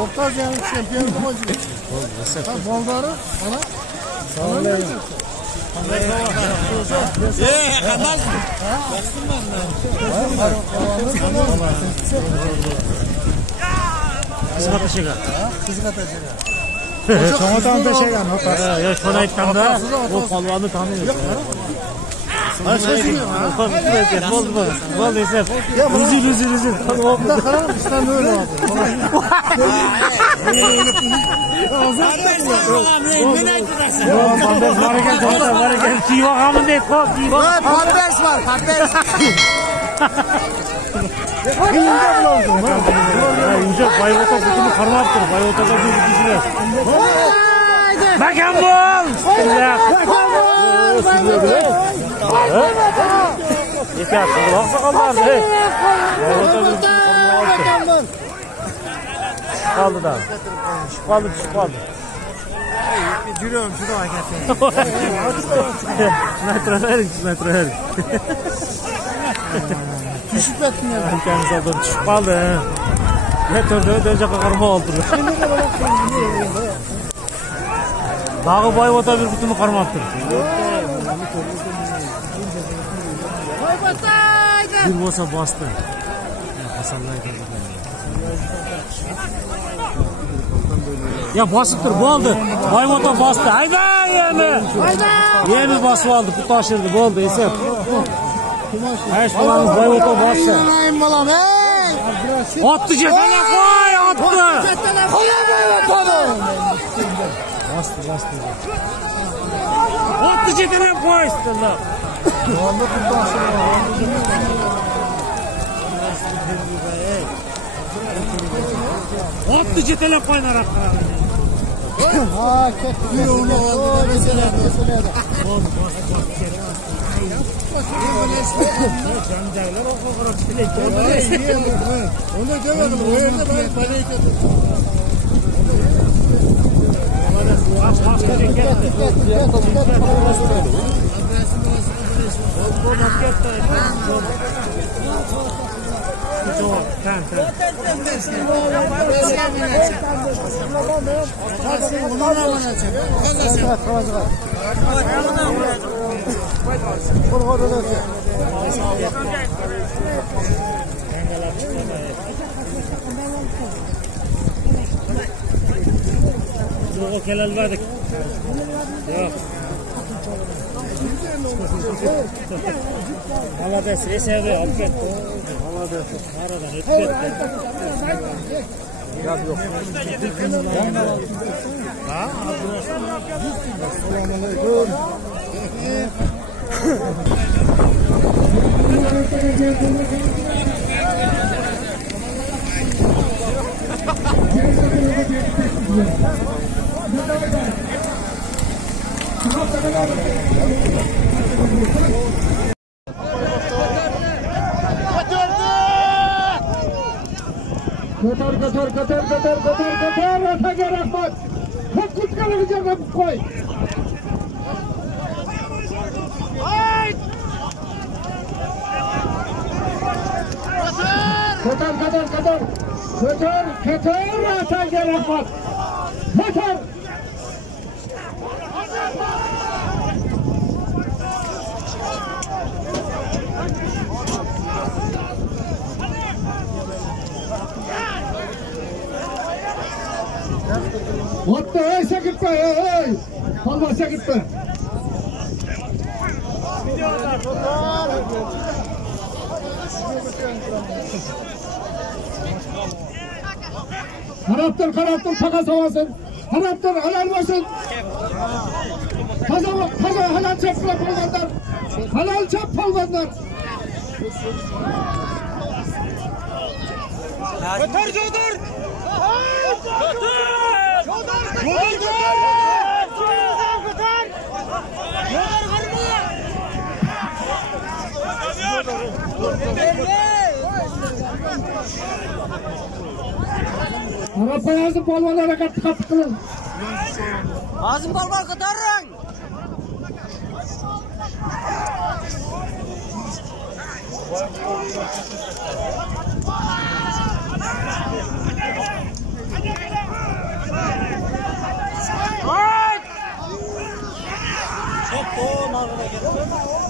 Orta Asya'nın şampiyonu olacak. Boldarı ana. Sağ olun. Kanal. Baksın benden. Kızık atacak. Kızık atacak. Çoğundan da şey yani. Ya şuna ayıptanda o palvanı tanıyor. Ha şaşırıyor ha. Oldu Esef. Üzül. Bir de karar İslam öyle abi. Pambes var, pambes. Yüce Bayvota kutumu karmaktır. Bayvota'da bir kişiler. Bakın bol. Yeter. Kulak sakallar. Bayvota bir kişiler karmaktır. Kaldı da. Kaldı. Yürüyorum şurada hakikaten. Metro her. Düşüp ettin ya. Kendisi aldı. Düşüp kaldı. Metroda ödeyecek karma oldu. Dağı Bayvota bir kutumu karmaktır. Bir bosa bastı. Ya basıptır, bu oldu. Bayvota bastı. Hayda yemi. Yemi basıp aldı, kutu aşırdı, bu oldu Esef. Hayır, şulanız Bayvota bastı. Attı cetene koy, attı. Bastı. Attı cetene koy isterler. Attı cetene koy narak. Ha, kötü onu aldı mesela. Cancaylar o kadar çilek. Onu demedim. O yerde ben panik ettim. O kelal verdik. Yok. Malades eserde alıp gitti. Malades aradan ötüp gitti. Yok. Ha? Selamünaleyküm. Katar, Ataga rahmat. Çok kutkalayacağım koy. Katar, Ataga rahmat. Katar. Hatta ey gitme ey. Olmazsa gitme. Haraptır takas havasın. Haraptır alalmasın. Taza halal çapla polvanlar. Halal çap polvanlar. Götür Jodur! Arap ayazın polvanlara katı kılın. Ağzın polvan katarın.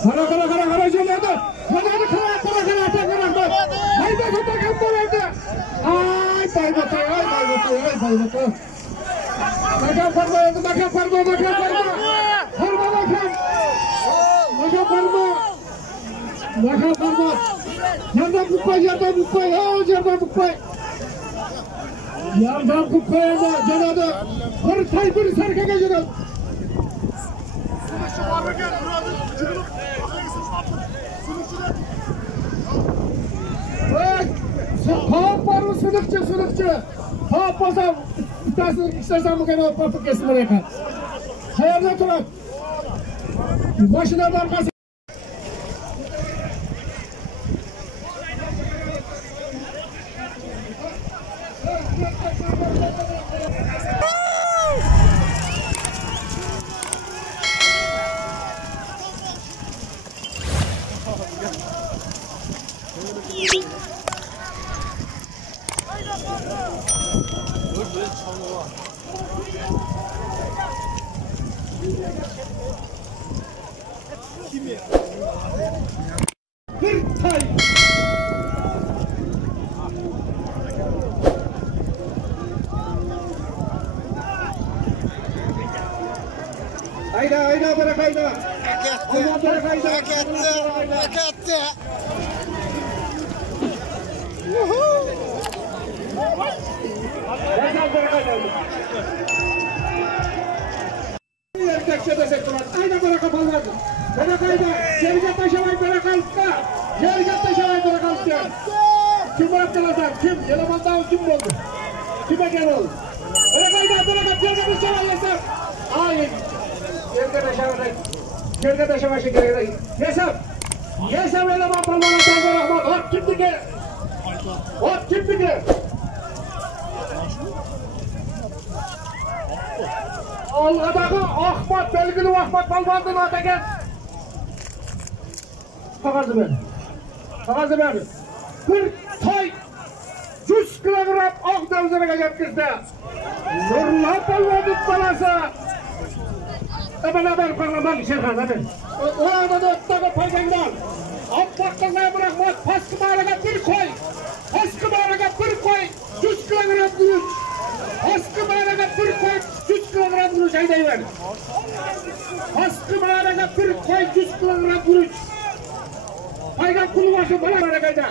Kara cemadı. Hadi kara. Haydi bakalım böyle. Ay Baybatı. Bakın parma. Yerden kupay. Yerden kupay da cenadı. Bir sarka geçiyor. Hap var mı sınıfçı? Hap basam. İstersen bu kadar papuk kesin mereka. Hayalde oturan. Başına arkası. Bir tay. Hayda bırak hayda. Hak etti. Ayda bırak kapanmadı. Bırak hayda. Yerine taşamayın bırak altta. Kim bıraktılar? Kim? Yalamandan kim oldu? Kime gel oldu? Bırak hayda. Yerine bir şey var. Hayır. Yerine taşamayın. Yesem eleman parmağına tanrı rahmat. Ot kimdi ki? Allah'daki Ahmet, belgili Ahmet Balvan'dan Ataken. Fakazı ben. Bir tay 100 kilogram ak devzine gecep kızdı. Nurlar Balvan'ın balası. Hemen parlaman Şerhan hadi. O arada da öttüğü paygandan. Abdaktan bırakmak, paskı bağlaga bir koy. 100 kilogram güç. Paskı bağlaga bir koy. 100 kilogram güç ayda ver. Paskı bağlaga bir koy. 100 kilogram güç. Paygan kulu başı bana bağlagayda.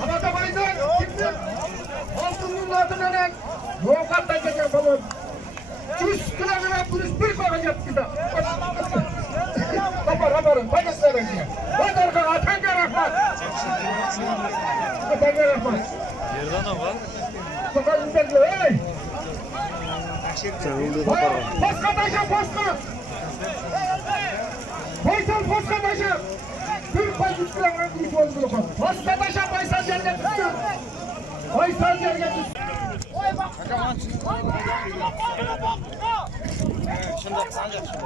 Havada bayızlar, gitti. Altının ardından Roğat'tan geçen falan. 100 kilogram polis bir bakacak bize. Kaparım, bayızlar bekliyor. Bayızlar kan, Atenke Rahmat. Yerden ne var? Bakalım bekliyor, hey! Paska taşı, paska! Paska taşı! Bir pay 100 kilogram polis oldu bakalım. Paska taşı, Faysal yerine düştü. Oy bak! Şimdi sanacak şimdi.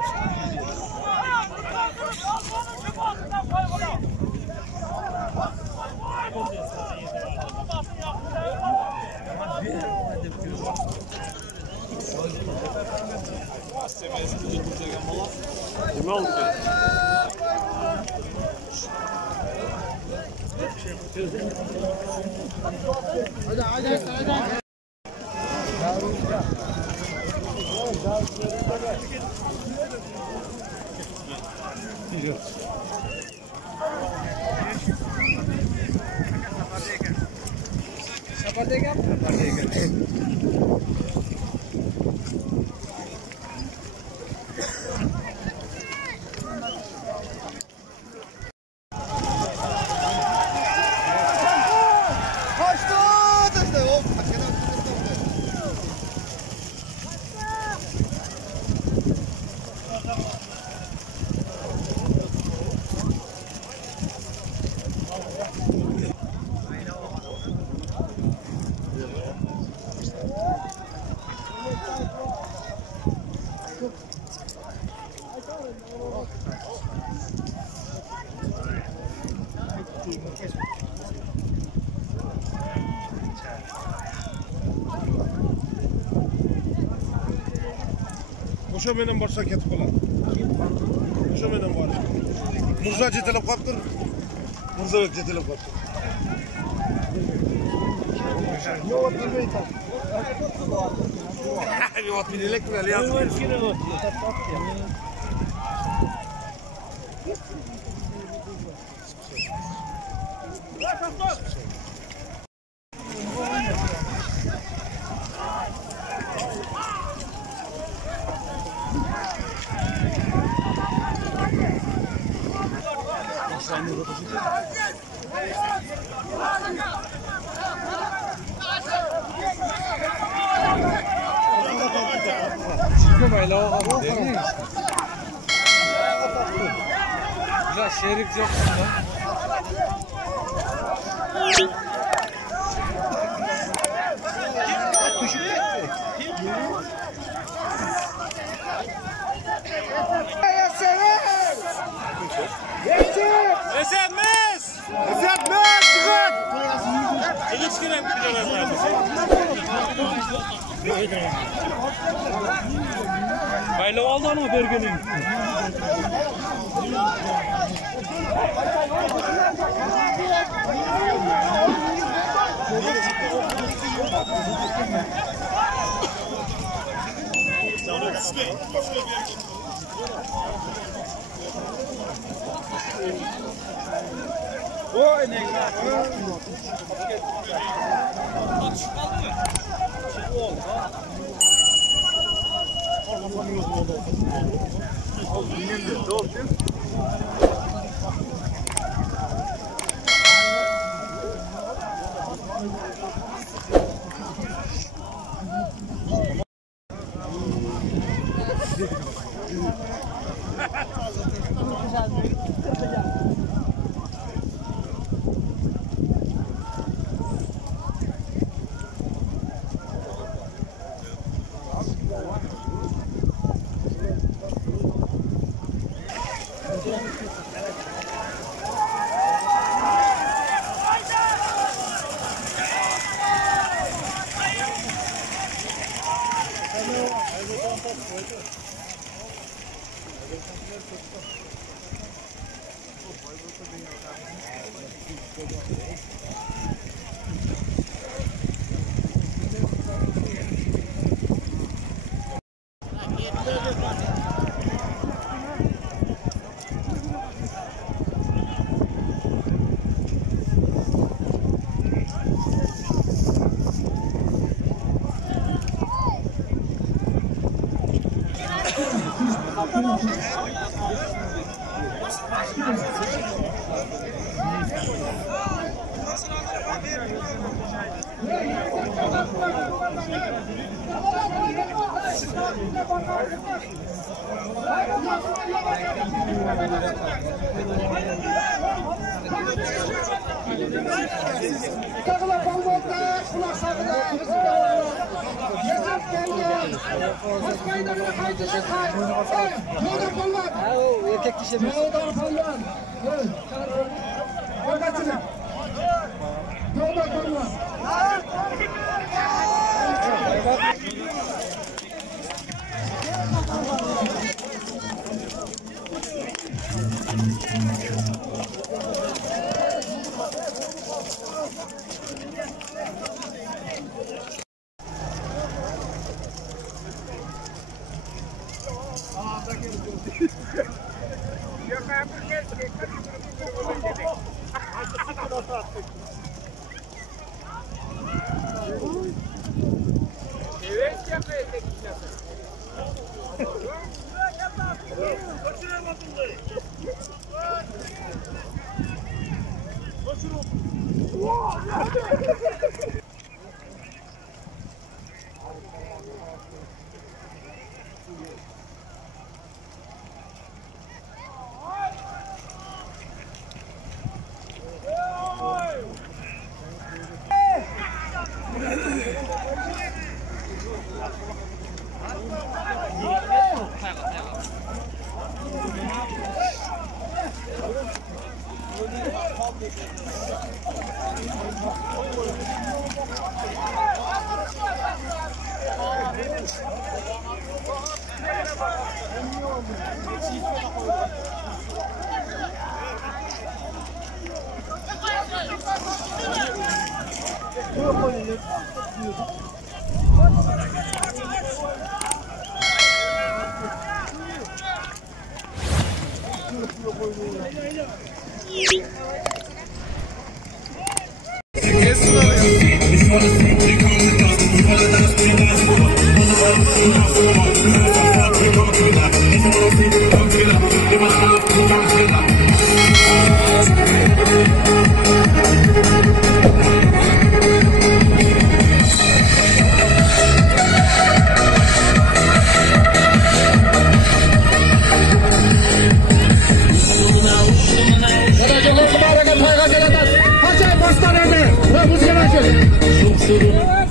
Kim oldu? Hadi. O'sha mendan borsa ketib qoladi. O'sha mendan bor. Murzo jetilib qolibdir. Murzobek jetilib qolibdir. Yo'q, bilmaydi. Yo'q, bilelek mi alyapsiz? Biraz şerik yok bunda. Esenmez! Esenmez, çıkın! İlişkine mi gidiyorlar? Bayla oldu ama bir günün. Oy ne kadar. Takıla balmonda, kulak sakıda, yazıp geldi. Hoş meydanına kaydışı kay. Yolda balman. Erkek kişi mi? Yolda balman. Yolda Yolda balman.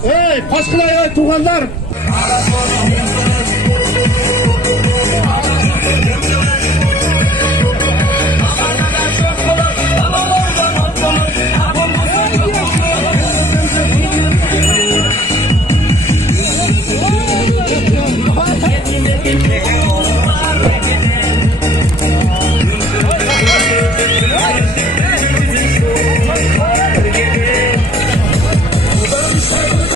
Ey, Paskılay tuğanlar,